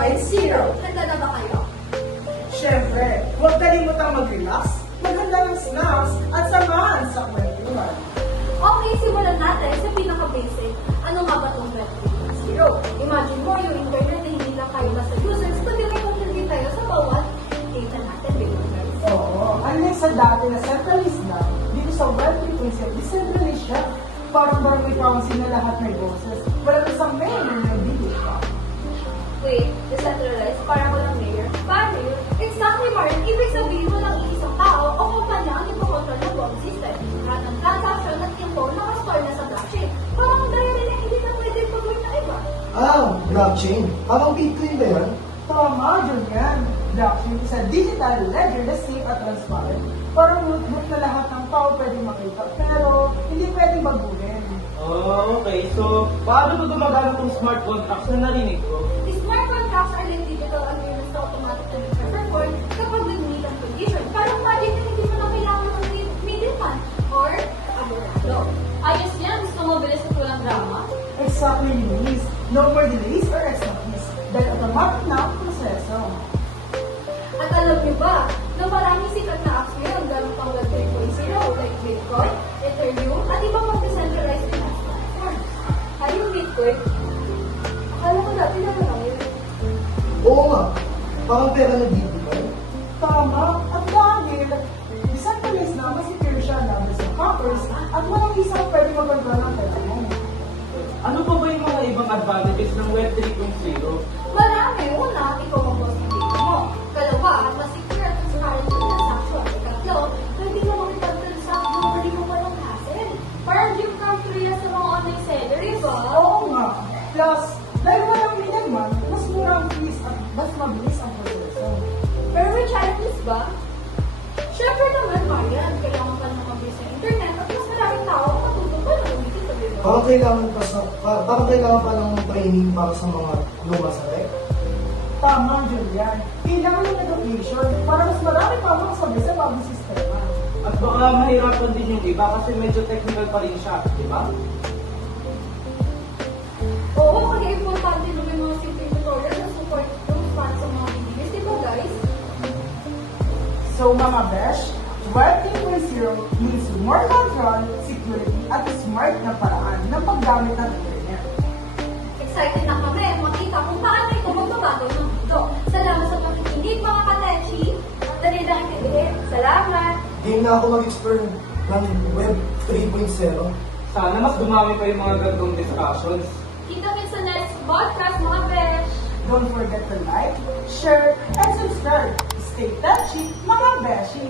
Handa na ba kayo? Siyempre, huwag kalimutang mag-relax, maghanda ng snacks, at samahan sa kwentuhan. Okay, simulan natin sa pinaka-basic. Ano nga ba itong Web 3.0? Imagine mo yung internet na hindi lang kayo basta users, kundi may contribute tayo sa bawat data natin, diba guys? Oo, unlike sa dati na centralized na, dito sa Web 3.0, decentralized siya. Parang barangay council na lahat may boses. Walang isang mayor na nagbibig pa. Wait, decentralized? Parang walang mayor? Paano yun? Exactly, Mark. Ibig sabihin mo lang isang tao o kumpanya ang ipokontrol ng buong system. Lahat ng transaction at info nakastore na sa blockchain. Parang diary na hindi na pwede pag-work na iba. Blockchain. Parang Bitcoin ba yan? Tama, Julian. Blockchain is a digital ledger na safe at transparent. Parang notebook na lahat ng tao pwede makita, pero hindi pwede baguhin. Oh, okay. So, paano ba gumagana itong smart contracts na narinig ko? The smart contracts are like digital agreements na automatically perform kapag nag-meet ang condition. Parang magic na hindi mo na kailangan ng middleman or abogado. Ayos yan. Gusto mo bilis at walang drama? Exactly, Luis. No more delays or extra fees. Dahil automatic na ang proseso. At alam niyo ba, na maraming sikat na apps ngayon gamit ang Web 3.0 like Bitcoin, Ethereum, at ibang mga decentralized finance platforms. Ay, yung Bitcoin, akala ko dati na lang yun. Oo nga. Parang pera na Bitcoin. Tama, at dahil decentralized na masecure siya laban sa hackers at walang isang pwede mag-control ng pera mo. Ano pa ba yung mga ibang advantages ng Web 3.0? Marami. Una, ikaw ang boss ng data mo. Kalawa, mas secure at transparent yung transaction. Ikatlo, pwede ka makipag-transact globally mo walang hassle. Parang yung criteria sa mga online seller, diba? Oo nga. Plus, dahil walang middleman, mas mura ang fees at mas mabilis ang proseso. Pero may challenges ba? Siyempre naman, Marian, kailangan pa naman mabilis sa internet at mas maraming tao ang matutupan ng umitin sa video. Parang kailangan pa ng training para sa mga lumasarek. Tama, Julian. Kailangan ng education para mas marami pa makasabay sa bagong sistema. At baka mahirapan din yung iba kasi medyo technical pa rin siya, di ba? Oo, kaya importante naman yung mga simple tutorials na support groups para sa mga beginners, di ba guys? So mga besh, Web 3.0 means more control, security, at smart na paraan ng paggamit ng internet. Excited na kami makita kung paano ito magbabago ng mundo. Salamat sa pakikinig mga katechi. Dali lang kiligin. Salamat! Game na ako mag-explore ng Web 3.0. Sana mas dumami pa yung mga ganitong discussions. Kita sa next podcast mga besh! Don't forget to like, share, and subscribe. Stay touchy, mga beshi!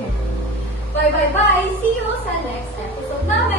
Bye! See you sa next episode namin!